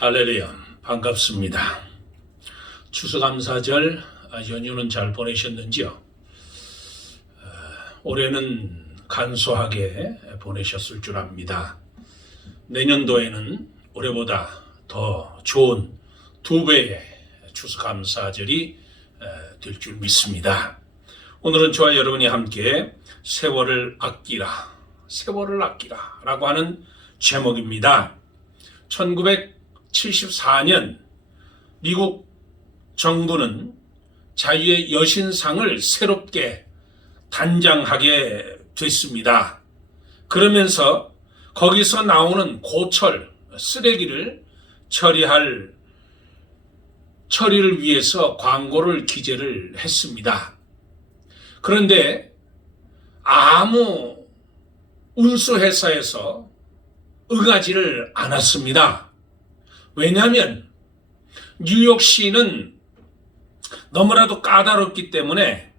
할렐루야, 반갑습니다. 추수감사절 연휴는 잘 보내셨는지요? 올해는 간소하게 보내셨을 줄 압니다. 내년도에는 올해보다 더 좋은 2배의 추수감사절이 될 줄 믿습니다. 오늘은 저와 여러분이 함께 세월을 아끼라, 세월을 아끼라 라고 하는 제목입니다. 1974년 미국 정부는 자유의 여신상을 새롭게 단장하게 됐습니다. 그러면서 거기서 나오는 고철, 쓰레기를 처리를 위해서 광고를 기재를 했습니다. 그런데 아무 운수회사에서 응하지를 않았습니다. 왜냐하면 뉴욕시는 너무나도 까다롭기 때문에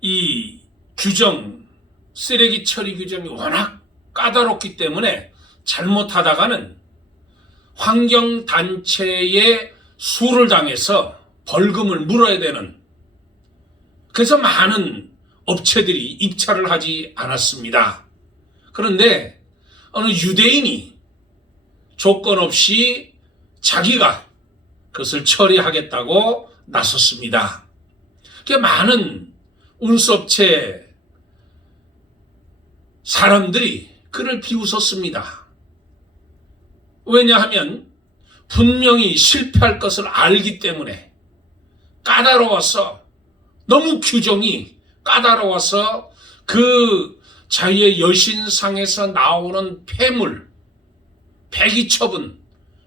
이 규정, 쓰레기 처리 규정이 워낙 까다롭기 때문에 잘못하다가는 환경단체에 수를 당해서 벌금을 물어야 되는, 그래서 많은 업체들이 입찰을 하지 않았습니다. 그런데 어느 유대인이 조건 없이 자기가 그것을 처리하겠다고 나섰습니다. 많은 운수업체 사람들이 그를 비웃었습니다. 왜냐하면 분명히 실패할 것을 알기 때문에, 까다로워서, 너무 규정이 까다로워서 그 자유의 여신상에서 나오는 폐물, 폐기 처분,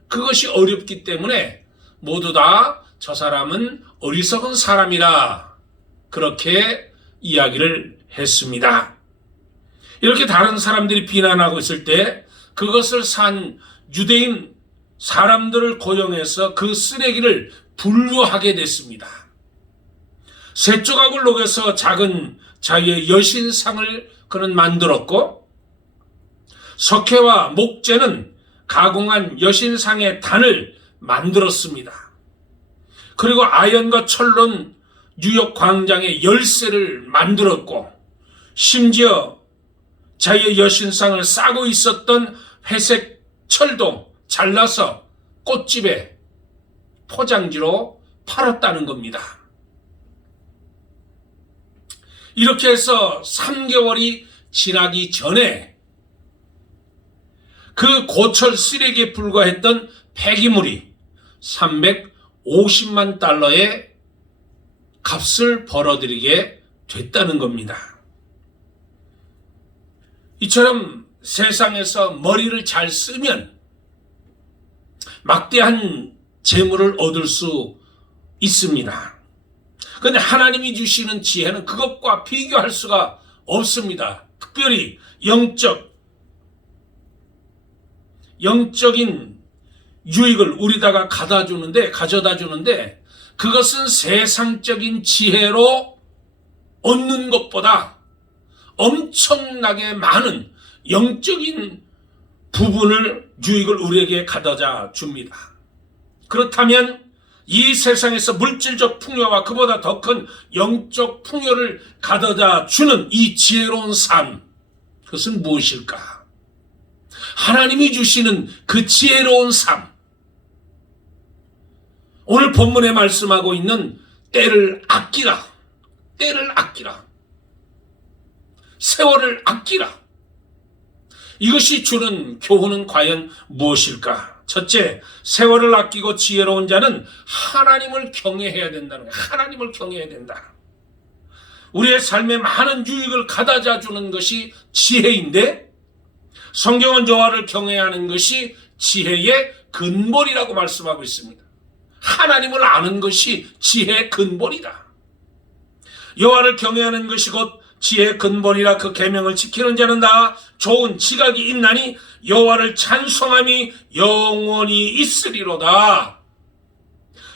그것이 어렵기 때문에 모두 다 저 사람은 어리석은 사람이라 그렇게 이야기를 했습니다. 이렇게 다른 사람들이 비난하고 있을 때 그것을 산 유대인 사람들을 고용해서 그 쓰레기를 분류하게 됐습니다. 쇠 조각을 녹여서 작은 자유의 여신상을 그는 만들었고, 석회와 목재는 가공한 여신상의 단을 만들었습니다. 그리고 아연과 철로는 뉴욕 광장의 열쇠를 만들었고, 심지어 자유의 여신상을 싸고 있었던 회색 철도 잘라서 꽃집에 포장지로 팔았다는 겁니다. 이렇게 해서 3개월이 지나기 전에 그 고철 쓰레기에 불과했던 폐기물이 350만 달러의 값을 벌어들이게 됐다는 겁니다. 이처럼 세상에서 머리를 잘 쓰면 막대한 재물을 얻을 수 있습니다. 그런데 하나님이 주시는 지혜는 그것과 비교할 수가 없습니다. 특별히 영적인 유익을 우리다가 가져다 주는데 그것은 세상적인 지혜로 얻는 것보다 엄청나게 많은 영적인 부분을, 유익을 우리에게 가져다 줍니다. 그렇다면 이 세상에서 물질적 풍요와 그보다 더 큰 영적 풍요를 가져다 주는 이 지혜로운 삶, 그것은 무엇일까? 하나님이 주시는 그 지혜로운 삶, 오늘 본문에 말씀하고 있는 때를 아끼라, 때를 아끼라, 세월을 아끼라, 이것이 주는 교훈은 과연 무엇일까? 첫째, 세월을 아끼고 지혜로운 자는 하나님을 경외해야 된다는 거예요. 하나님을 경외해야 된다. 우리의 삶에 많은 유익을 가져다 주는 것이 지혜인데, 성경은 여호와를 경외하는 것이 지혜의 근본이라고 말씀하고 있습니다. 하나님을 아는 것이 지혜의 근본이다. 여호와를 경외하는 것이 곧 지혜의 근본이라 그 계명을 지키는 자는 다 좋은 지각이 있나니 여호와를 찬송함이 영원히 있으리로다.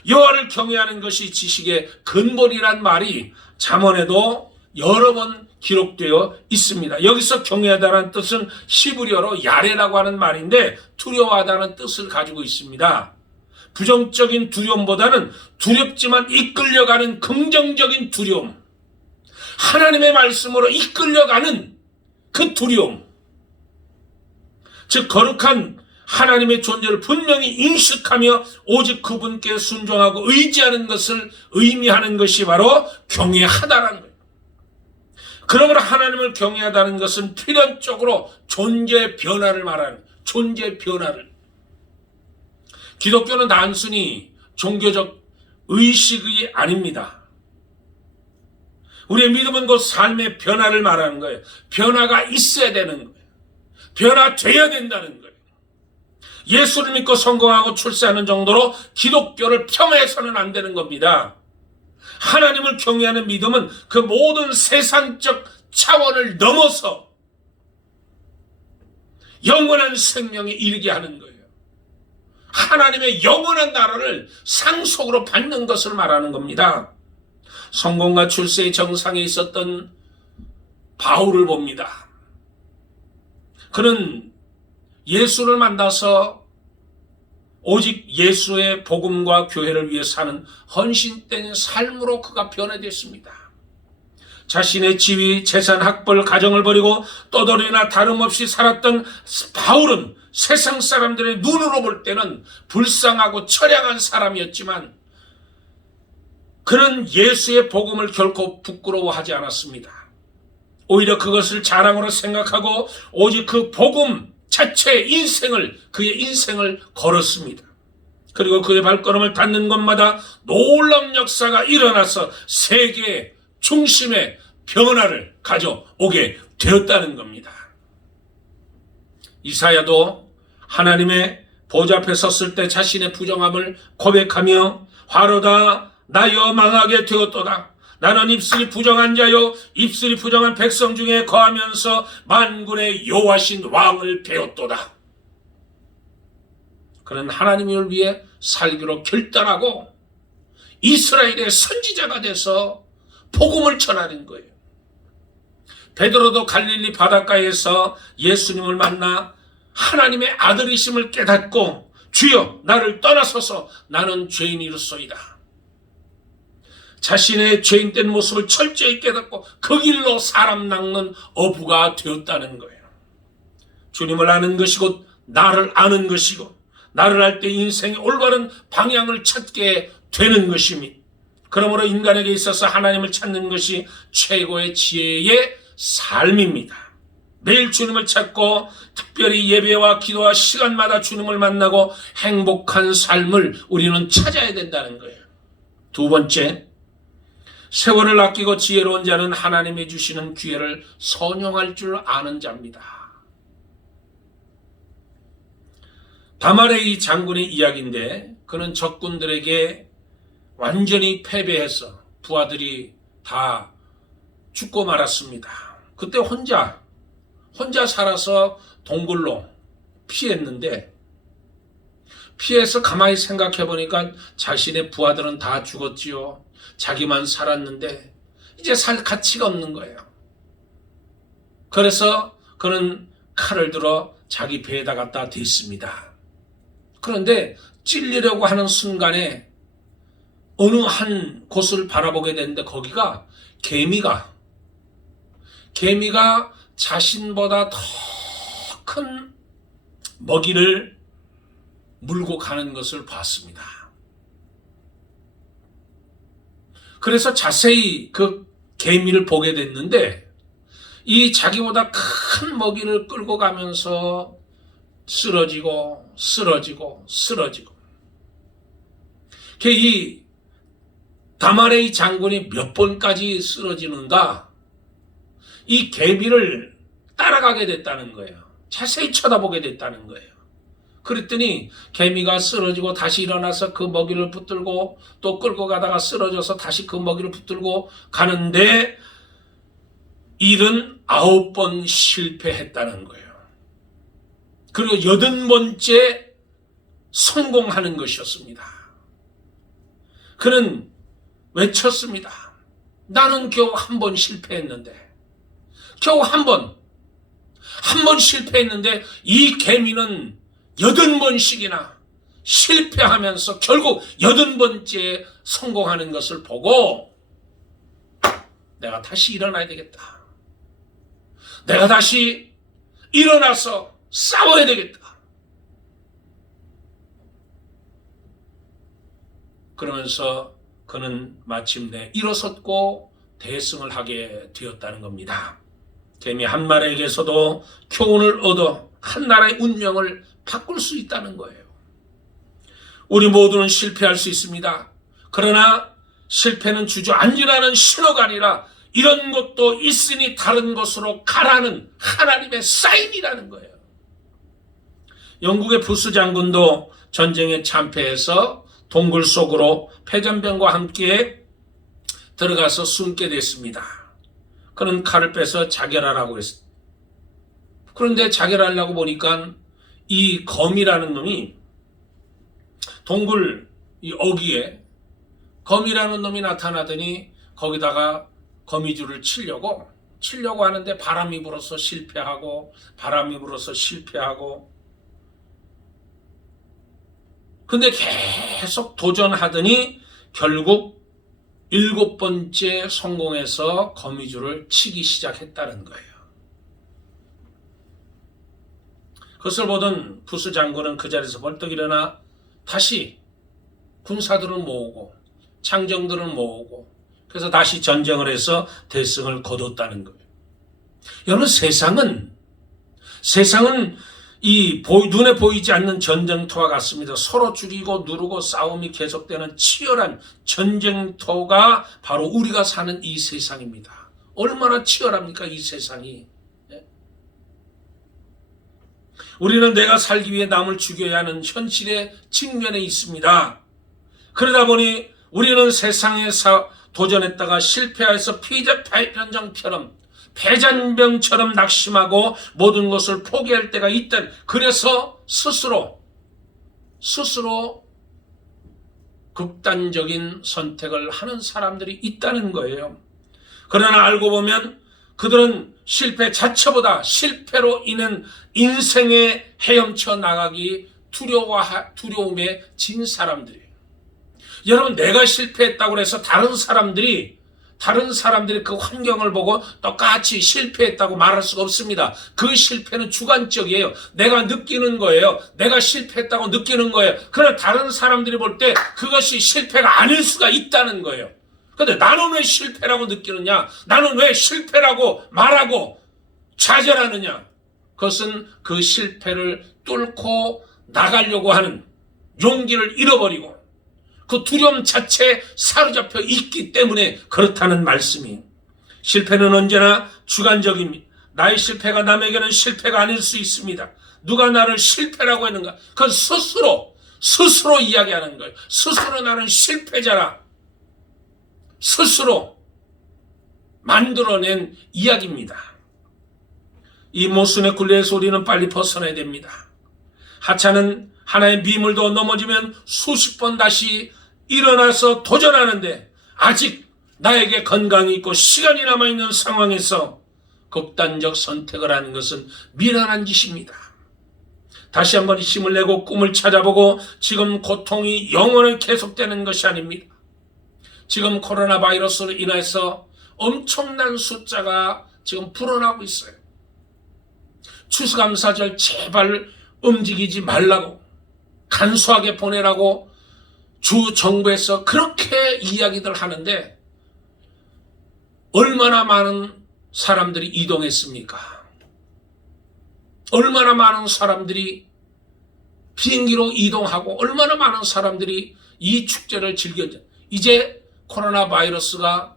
여호와를 경외하는 것이 지식의 근본이란 말이 잠언에도 여러 번 기록되어 있습니다. 여기서 경외하다는 뜻은 히브리어로 야레라고 하는 말인데 두려워하다는 뜻을 가지고 있습니다. 부정적인 두려움보다는 두렵지만 이끌려가는 긍정적인 두려움, 하나님의 말씀으로 이끌려가는 그 두려움, 즉 거룩한 하나님의 존재를 분명히 인식하며 오직 그분께 순종하고 의지하는 것을 의미하는 것이 바로 경외하다라는 거예요. 그러므로 하나님을 경외하다는 것은 필연적으로 존재 변화를 말하는, 존재 변화를. 기독교는 단순히 종교적 의식이 아닙니다. 우리의 믿음은 곧 삶의 변화를 말하는 거예요. 변화가 있어야 되는 거예요. 변화돼야 된다는 거예요. 예수를 믿고 성공하고 출세하는 정도로 기독교를 폄훼해서는 안 되는 겁니다. 하나님을 경외하는 믿음은 그 모든 세상적 차원을 넘어서 영원한 생명에 이르게 하는 거예요. 하나님의 영원한 나라를 상속으로 받는 것을 말하는 겁니다. 성공과 출세의 정상에 있었던 바울을 봅니다. 그는 예수를 만나서 오직 예수의 복음과 교회를 위해 사는 헌신된 삶으로 그가 변화됐습니다. 자신의 지위, 재산, 학벌, 가정을 버리고 떠돌이나 다름없이 살았던 바울은 세상 사람들의 눈으로 볼 때는 불쌍하고 처량한 사람이었지만 그는 예수의 복음을 결코 부끄러워하지 않았습니다. 오히려 그것을 자랑으로 생각하고 오직 그 복음 자체의 그의 인생을 걸었습니다. 그리고 그의 발걸음을 닿는 곳마다 놀라운 역사가 일어나서 세계의 중심의 변화를 가져오게 되었다는 겁니다. 이사야도 하나님의 보좌 앞에 섰을 때 자신의 부정함을 고백하며 화로다 나여 망하게 되었도다. 나는 입술이 부정한 자요 입술이 부정한 백성 중에 거하면서 만군의 여호와신 왕을 배웠도다. 그는 하나님을 위해 살기로 결단하고 이스라엘의 선지자가 돼서 복음을 전하는 거예요. 베드로도 갈릴리 바닷가에서 예수님을 만나 하나님의 아들이심을 깨닫고 주여 나를 떠나소서 나는 죄인이로소이다. 자신의 죄인된 모습을 철저히 깨닫고 그 길로 사람 낚는 어부가 되었다는 거예요. 주님을 아는 것이 곧 나를 아는 것이고 나를 알 때 인생의 올바른 방향을 찾게 되는 것입니다. 그러므로 인간에게 있어서 하나님을 찾는 것이 최고의 지혜의 삶입니다. 매일 주님을 찾고 특별히 예배와 기도와 시간마다 주님을 만나고 행복한 삶을 우리는 찾아야 된다는 거예요. 두 번째, 세월을 아끼고 지혜로운 자는 하나님이 주시는 기회를 선용할 줄 아는 자입니다. 다말의 이 장군의 이야기인데 그는 적군들에게 완전히 패배해서 부하들이 다 죽고 말았습니다. 그때 혼자 살아서 동굴로 피했는데 피해서 가만히 생각해 보니까 자신의 부하들은 다 죽었지요. 자기만 살았는데 이제 살 가치가 없는 거예요. 그래서 그는 칼을 들어 자기 배에다 갖다 댔습니다. 그런데 찔리려고 하는 순간에 어느 한 곳을 바라보게 되는데 거기가 개미가 자신보다 더 큰 먹이를 물고 가는 것을 봤습니다. 그래서 자세히 그 개미를 보게 됐는데 이 자기보다 큰 먹이를 끌고 가면서 쓰러지고 이 다말의 장군이 몇 번까지 쓰러지는가 이 개미를 따라가게 됐다는 거예요. 자세히 쳐다보게 됐다는 거예요. 그랬더니 개미가 쓰러지고 다시 일어나서 그 먹이를 붙들고 또 끌고 가다가 쓰러져서 다시 그 먹이를 붙들고 가는데 79번 실패했다는 거예요. 그리고 80번째 성공하는 것이었습니다. 그는 외쳤습니다. 나는 겨우 한 번 실패했는데 겨우 한 번 실패했는데 이 개미는 80번씩이나 실패하면서 결국 80번째 성공하는 것을 보고 내가 다시 일어나야 되겠다. 내가 다시 일어나서 싸워야 되겠다. 그러면서 그는 마침내 일어섰고 대승을 하게 되었다는 겁니다. 개미 한 마리에게서도 교훈을 얻어 한 나라의 운명을 바꿀 수 있다는 거예요. 우리 모두는 실패할 수 있습니다. 그러나 실패는 주저앉으라는 신호가 아니라 이런 것도 있으니 다른 것으로 가라는 하나님의 사인이라는 거예요. 영국의 부스 장군도 전쟁에 참패해서 동굴 속으로 패전병과 함께 들어가서 숨게 됐습니다. 그는 칼을 빼서 자결하라고 했습니다. 그런데 자결하려고 보니까 이 거미라는 놈이 동굴 이 어귀에 거미라는 놈이 나타나더니 거기다가 거미줄을 치려고 하는데 바람이 불어서 실패하고 근데 계속 도전하더니 결국 7번째 성공해서 거미줄을 치기 시작했다는 거예요. 그것을 보던 부스 장군은 그 자리에서 벌떡 일어나 다시 군사들을 모으고 장정들을 모으고 그래서 다시 전쟁을 해서 대승을 거뒀다는 거예요. 여러분 세상은 이 눈에 보이지 않는 전쟁터와 같습니다. 서로 죽이고 누르고 싸움이 계속되는 치열한 전쟁터가 바로 우리가 사는 이 세상입니다. 얼마나 치열합니까 이 세상이. 우리는 내가 살기 위해 남을 죽여야 하는 현실의 직면에 있습니다. 그러다 보니 우리는 세상에서 도전했다가 실패해서 패잔병처럼 낙심하고 모든 것을 포기할 때가 있다. 그래서 스스로 극단적인 선택을 하는 사람들이 있다는 거예요. 그러나 알고 보면 그들은 실패 자체보다 실패로 인한 인생에 헤엄쳐 나가기 두려움에 진 사람들이에요. 여러분 내가 실패했다고 해서 다른 사람들이 그 환경을 보고 똑같이 실패했다고 말할 수가 없습니다. 그 실패는 주관적이에요. 내가 느끼는 거예요. 내가 실패했다고 느끼는 거예요. 그러나 다른 사람들이 볼 때 그것이 실패가 아닐 수가 있다는 거예요. 그런데 나는 왜 실패라고 느끼느냐? 나는 왜 실패라고 말하고 좌절하느냐? 그것은 그 실패를 뚫고 나가려고 하는 용기를 잃어버리고 그 두려움 자체에 사로잡혀 있기 때문에 그렇다는 말씀이. 실패는 언제나 주관적입니다. 나의 실패가 남에게는 실패가 아닐 수 있습니다. 누가 나를 실패라고 했는가? 그건 스스로 이야기하는 거예요. 스스로 나는 실패자라. 스스로 만들어낸 이야기입니다. 이 모순의 굴레에서 우리는 빨리 벗어나야 됩니다. 하찮은 하나의 미물도 넘어지면 수십 번 다시 일어나서 도전하는데 아직 나에게 건강이 있고 시간이 남아있는 상황에서 극단적 선택을 하는 것은 미련한 짓입니다. 다시 한번 힘을 내고 꿈을 찾아보고 지금 고통이 영원히 계속되는 것이 아닙니다. 지금 코로나 바이러스로 인해서 엄청난 숫자가 지금 불어나고 있어요. 추수감사절 제발 움직이지 말라고 간소하게 보내라고 주 정부에서 그렇게 이야기들 하는데 얼마나 많은 사람들이 이동했습니까? 얼마나 많은 사람들이 비행기로 이동하고 얼마나 많은 사람들이 이 축제를 즐겼죠. 이제 코로나 바이러스가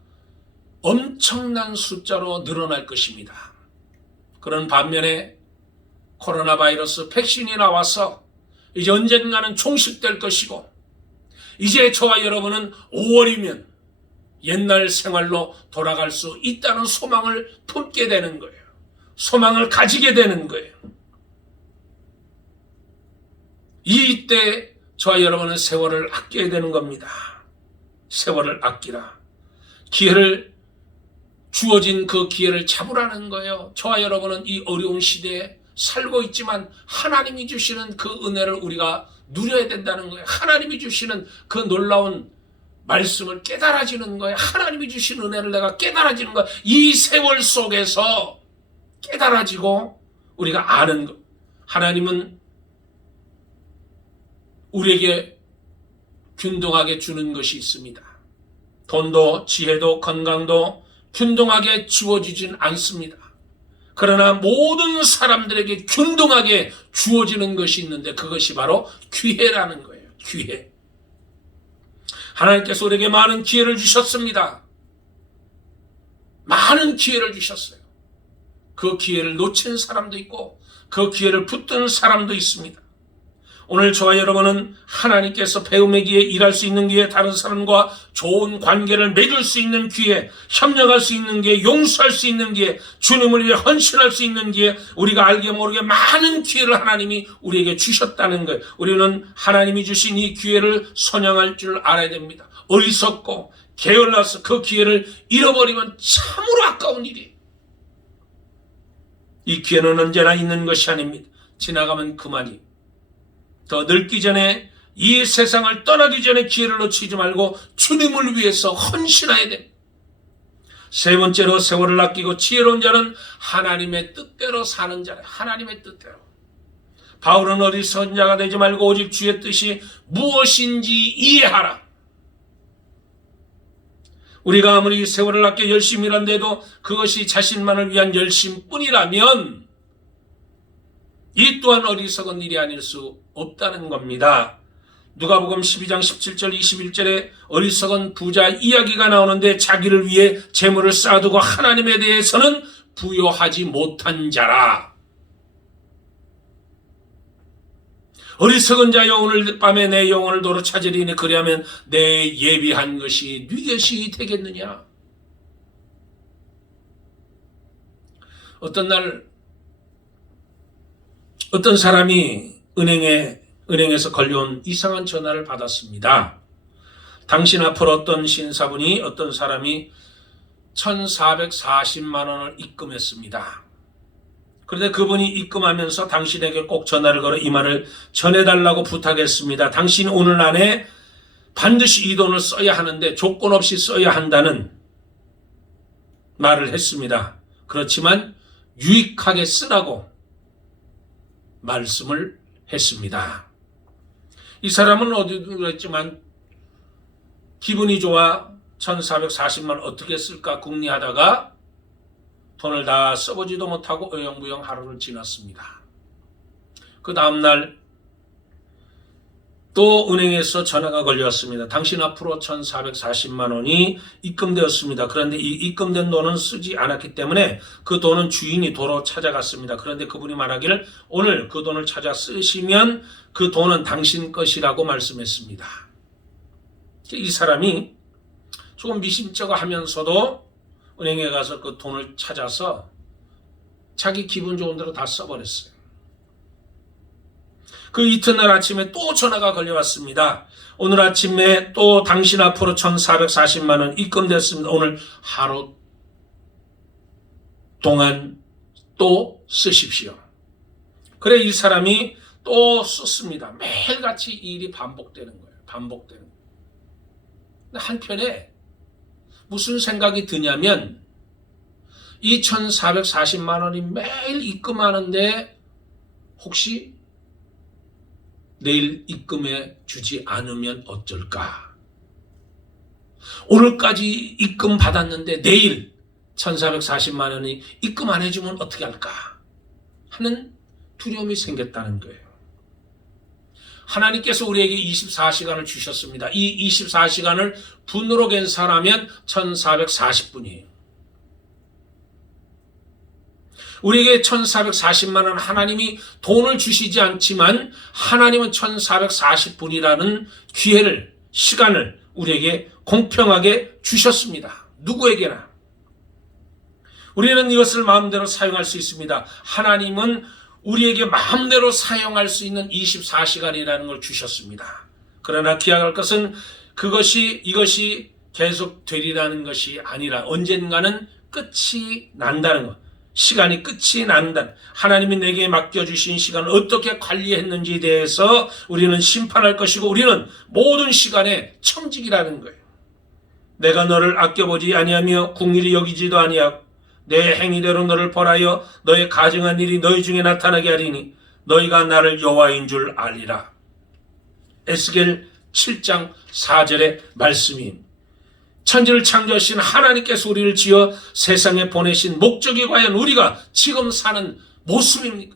엄청난 숫자로 늘어날 것입니다. 그런 반면에 코로나 바이러스 백신이 나와서 이제 언젠가는 종식될 것이고 이제 저와 여러분은 5월이면 옛날 생활로 돌아갈 수 있다는 소망을 품게 되는 거예요. 소망을 가지게 되는 거예요. 이때 저와 여러분은 세월을 아껴야 되는 겁니다. 세월을 아끼라. 기회를 주어진 그 기회를 잡으라는 거예요. 저와 여러분은 이 어려운 시대에 살고 있지만 하나님이 주시는 그 은혜를 우리가 누려야 된다는 거예요. 하나님이 주시는 그 놀라운 말씀을 깨달아지는 거예요. 하나님이 주신 은혜를 내가 깨달아지는 거예요. 이 세월 속에서 깨달아지고 우리가 아는 것. 하나님은 우리에게 균등하게 주는 것이 있습니다. 돈도 지혜도 건강도 균등하게 주어지진 않습니다. 그러나 모든 사람들에게 균등하게 주어지는 것이 있는데 그것이 바로 기회라는 거예요. 기회. 하나님께서 우리에게 많은 기회를 주셨습니다. 많은 기회를 주셨어요. 그 기회를 놓친 사람도 있고 그 기회를 붙든 사람도 있습니다. 오늘 저와 여러분은 하나님께서 배움의 기회, 일할 수 있는 기회, 다른 사람과 좋은 관계를 맺을 수 있는 기회, 협력할 수 있는 기회, 용서할 수 있는 기회, 주님을 위해 헌신할 수 있는 기회, 우리가 알게 모르게 많은 기회를 하나님이 우리에게 주셨다는 거예요. 우리는 하나님이 주신 이 기회를 선양할 줄 알아야 됩니다. 어리석고 게을러서 그 기회를 잃어버리면 참으로 아까운 일이에요. 이 기회는 언제나 있는 것이 아닙니다. 지나가면 그만이에요. 더 늙기 전에 이 세상을 떠나기 전에 기회를 놓치지 말고 주님을 위해서 헌신해야 됩니다. 세 번째로 세월을 아끼고 지혜로운 자는 하나님의 뜻대로 사는 자래. 하나님의 뜻대로. 바울은 어리석은 자가 되지 말고 오직 주의 뜻이 무엇인지 이해하라. 우리가 아무리 세월을 아껴 열심히 일한데도 그것이 자신만을 위한 열심뿐이라면 이 또한 어리석은 일이 아닐 수 없다는 겁니다. 누가복음 12장 17절 21절에 어리석은 부자 이야기가 나오는데 자기를 위해 재물을 쌓아두고 하나님에 대해서는 부여하지 못한 자라. 어리석은 자여 오늘 밤에 내 영혼을 도로 찾으리니 그리하면 내 예비한 것이 네 것이 되겠느냐. 어떤 날 어떤 사람이 은행에서 걸려온 이상한 전화를 받았습니다. 당신 앞으로 어떤 사람이 1,440만 원을 입금했습니다. 그런데 그분이 입금하면서 당신에게 꼭 전화를 걸어 이 말을 전해달라고 부탁했습니다. 당신이 오늘 안에 반드시 이 돈을 써야 하는데 조건 없이 써야 한다는 말을 했습니다. 그렇지만 유익하게 쓰라고 말씀을 했습니다. 이 사람은 어디도 그랬지만 기분이 좋아 1,440만 원 어떻게 쓸까 궁리하다가 돈을 다 써보지도 못하고 어영부영 하루를 지났습니다. 그 다음날 또 은행에서 전화가 걸려왔습니다. 당신 앞으로 1,440만 원이 입금되었습니다. 그런데 이 입금된 돈은 쓰지 않았기 때문에 그 돈은 주인이 도로 찾아갔습니다. 그런데 그분이 말하기를 오늘 그 돈을 찾아 쓰시면 그 돈은 당신 것이라고 말씀했습니다. 이 사람이 조금 미심쩍어하면서도 은행에 가서 그 돈을 찾아서 자기 기분 좋은 대로 다 써버렸어요. 그 이튿날 아침에 또 전화가 걸려왔습니다. 오늘 아침에 또 당신 앞으로 1,440만 원 입금됐습니다. 오늘 하루 동안 또 쓰십시오. 그래 이 사람이 또 썼습니다. 매일같이 이 일이 반복되는 거예요. 반복되는 거예요. 근데 한편에 무슨 생각이 드냐면 이 1,440만 원이 매일 입금하는데 혹시 내일 입금해 주지 않으면 어쩔까? 오늘까지 입금 받았는데 내일 1,440만 원이 입금 안 해주면 어떻게 할까? 하는 두려움이 생겼다는 거예요. 하나님께서 우리에게 24시간을 주셨습니다. 이 24시간을 분으로 계산하면 1,440분이에요. 우리에게 1,440만 원 하나님이 돈을 주시지 않지만 하나님은 1,440분이라는 기회를, 시간을 우리에게 공평하게 주셨습니다. 누구에게나. 우리는 이것을 마음대로 사용할 수 있습니다. 하나님은 우리에게 마음대로 사용할 수 있는 24시간이라는 걸 주셨습니다. 그러나 기억할 것은 이것이 계속 되리라는 것이 아니라 언젠가는 끝이 난다는 것. 시간이 끝이 난다. 하나님이 내게 맡겨주신 시간을 어떻게 관리했는지에 대해서 우리는 심판할 것이고 우리는 모든 시간에 청직이라는 거예요. 내가 너를 아껴보지 아니하며 궁일이 여기지도 아니하고 내 행위대로 너를 벌하여 너의 가증한 일이 너희 중에 나타나게 하리니 너희가 나를 여호와인 줄 알리라. 에스겔 7장 4절의 말씀입니다. 천지를 창조하신 하나님께서 우리를 지어 세상에 보내신 목적이 과연 우리가 지금 사는 모습입니까?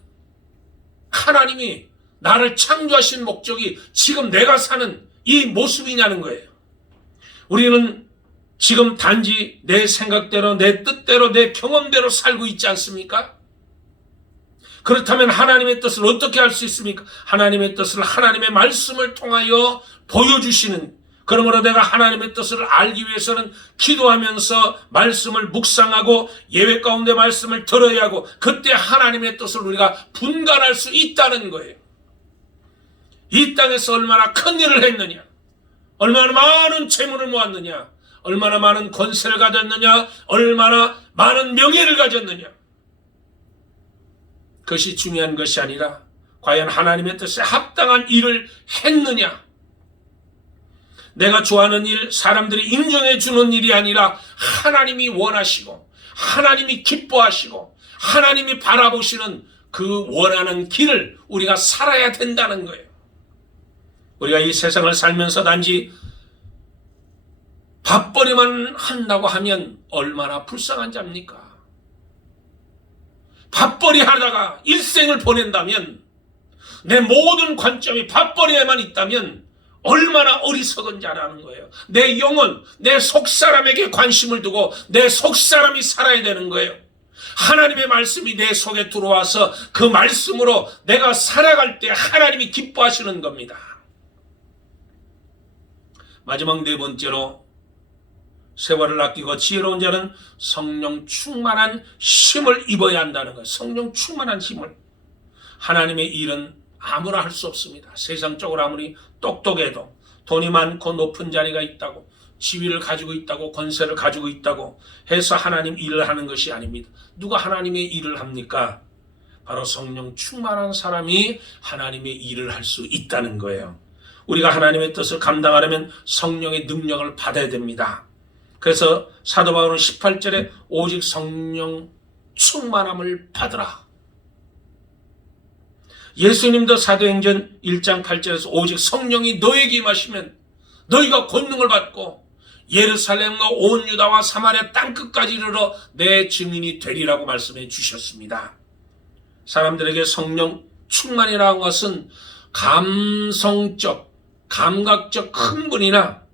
하나님이 나를 창조하신 목적이 지금 내가 사는 이 모습이냐는 거예요. 우리는 지금 단지 내 생각대로, 내 뜻대로, 내 경험대로 살고 있지 않습니까? 그렇다면 하나님의 뜻을 어떻게 할 수 있습니까? 하나님의 뜻을 하나님의 말씀을 통하여 보여주시는, 그러므로 내가 하나님의 뜻을 알기 위해서는 기도하면서 말씀을 묵상하고 예배 가운데 말씀을 들어야 하고 그때 하나님의 뜻을 우리가 분간할 수 있다는 거예요. 이 땅에서 얼마나 큰 일을 했느냐, 얼마나 많은 재물을 모았느냐, 얼마나 많은 권세를 가졌느냐, 얼마나 많은 명예를 가졌느냐, 그것이 중요한 것이 아니라 과연 하나님의 뜻에 합당한 일을 했느냐. 내가 좋아하는 일, 사람들이 인정해 주는 일이 아니라 하나님이 원하시고 하나님이 기뻐하시고 하나님이 바라보시는 그 원하는 길을 우리가 살아야 된다는 거예요. 우리가 이 세상을 살면서 단지 밥벌이만 한다고 하면 얼마나 불쌍한 자입니까? 밥벌이 하다가 일생을 보낸다면, 내 모든 관점이 밥벌이에만 있다면 얼마나 어리석은 자라는 거예요. 내 영혼, 내 속사람에게 관심을 두고 내 속사람이 살아야 되는 거예요. 하나님의 말씀이 내 속에 들어와서 그 말씀으로 내가 살아갈 때 하나님이 기뻐하시는 겁니다. 마지막 네 번째로, 세월을 아끼고 지혜로운 자는 성령 충만한 힘을 입어야 한다는 거예요. 성령 충만한 힘을. 하나님의 일은 아무나 할 수 없습니다. 세상적으로 아무리 똑똑해도, 돈이 많고 높은 자리가 있다고, 지위를 가지고 있다고, 권세를 가지고 있다고 해서 하나님 일을 하는 것이 아닙니다. 누가 하나님의 일을 합니까? 바로 성령 충만한 사람이 하나님의 일을 할 수 있다는 거예요. 우리가 하나님의 뜻을 감당하려면 성령의 능력을 받아야 됩니다. 그래서 사도 바울은 18절에 오직 성령 충만함을 받으라. 예수님도 사도행전 1장 8절에서 오직 성령이 너에게 임하시면 너희가 권능을 받고 예루살렘과 온 유다와 사마리아 땅끝까지 이르러 내 증인이 되리라고 말씀해 주셨습니다. 사람들에게 성령 충만이라는 것은 감성적, 감각적 흥분이나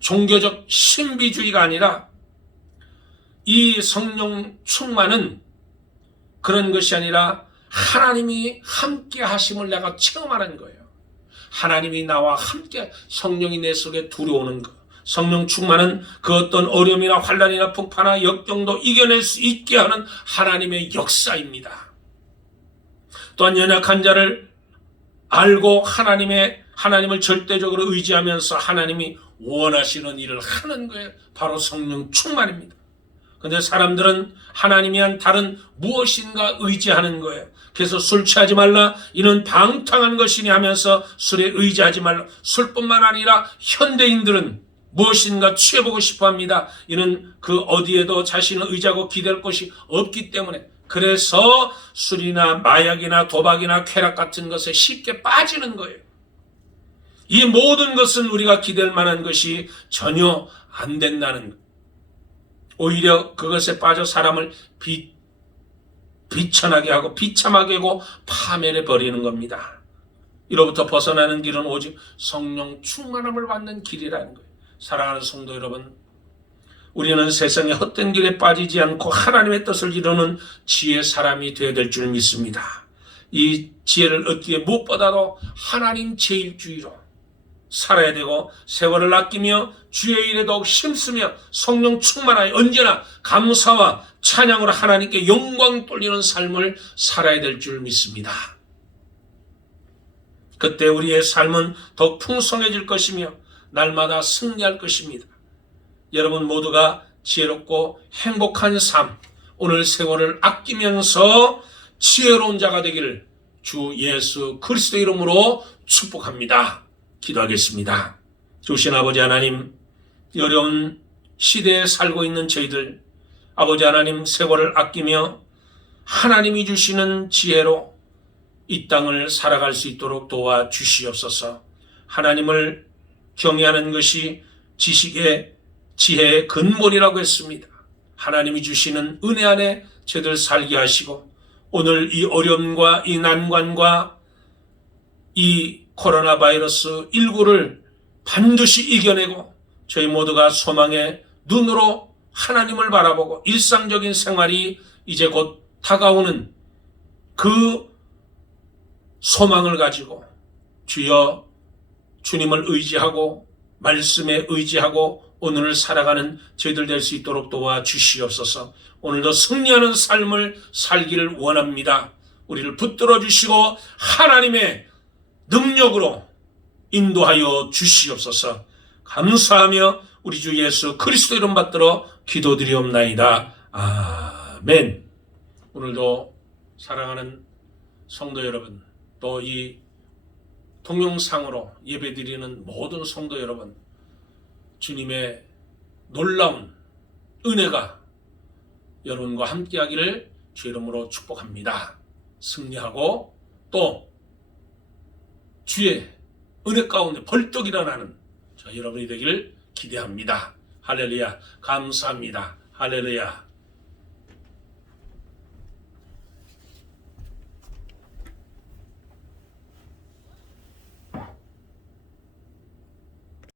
종교적 신비주의가 아니라, 이 성령 충만은 그런 것이 아니라 하나님이 함께 하심을 내가 체험하는 거예요. 하나님이 나와 함께, 성령이 내 속에 들어오는 것. 성령 충만은 그 어떤 어려움이나 환난이나 풍파나 역경도 이겨낼 수 있게 하는 하나님의 역사입니다. 또한 연약한 자를 알고 하나님을 절대적으로 의지하면서 하나님이 원하시는 일을 하는 거예요. 바로 성령 충만입니다. 그런데 사람들은 하나님이 한 다른 무엇인가 의지하는 거예요. 그래서 술 취하지 말라, 이는 방탕한 것이니 하면서 술에 의지하지 말라. 술뿐만 아니라 현대인들은 무엇인가 취해보고 싶어합니다. 이는 그 어디에도 자신을 의지하고 기댈 곳이 없기 때문에, 그래서 술이나 마약이나 도박이나 쾌락 같은 것에 쉽게 빠지는 거예요. 이 모든 것은 우리가 기댈 만한 것이 전혀 안 된다는 것. 오히려 그것에 빠져 사람을 비천하게 하고 비참하게 하고 파멸해 버리는 겁니다. 이로부터 벗어나는 길은 오직 성령 충만함을 받는 길이라는 거예요. 사랑하는 성도 여러분, 우리는 세상의 헛된 길에 빠지지 않고 하나님의 뜻을 이루는 지혜 사람이 되어야 될 줄 믿습니다. 이 지혜를 얻기 위해 무엇보다도 하나님 제일주의로 살아야 되고, 세월을 아끼며 주의 일에 더욱 힘쓰며 성령 충만하여 언제나 감사와 찬양으로 하나님께 영광 돌리는 삶을 살아야 될 줄 믿습니다. 그때 우리의 삶은 더 풍성해질 것이며 날마다 승리할 것입니다. 여러분 모두가 지혜롭고 행복한 삶, 오늘 세월을 아끼면서 지혜로운 자가 되기를 주 예수 그리스도 이름으로 축복합니다. 기도하겠습니다. 주신 아버지 하나님, 어려운 시대에 살고 있는 저희들, 아버지 하나님 세월을 아끼며 하나님이 주시는 지혜로 이 땅을 살아갈 수 있도록 도와주시옵소서. 하나님을 경외하는 것이 지식의 지혜의 근본이라고 했습니다. 하나님이 주시는 은혜 안에 저희들 살게 하시고 오늘 이 어려움과 이 난관과 이 코로나 바이러스 19를 반드시 이겨내고 저희 모두가 소망의 눈으로 하나님을 바라보고 일상적인 생활이 이제 곧 다가오는 그 소망을 가지고 주여 주님을 의지하고 말씀에 의지하고 오늘을 살아가는 저희들 될 수 있도록 도와주시옵소서. 오늘도 승리하는 삶을 살기를 원합니다. 우리를 붙들어 주시고 하나님의 능력으로 인도하여 주시옵소서. 감사하며 우리 주 예수 그리스도 이름 받들어 기도드리옵나이다. 아멘. 오늘도 사랑하는 성도 여러분, 또 이 동영상으로 예배드리는 모든 성도 여러분, 주님의 놀라운 은혜가 여러분과 함께하기를 주 이름으로 축복합니다. 승리하고 또 주의 은혜 가운데 벌떡 일어나는 저 여러분이 되기를 기대합니다. 할렐루야. 감사합니다. 할렐루야.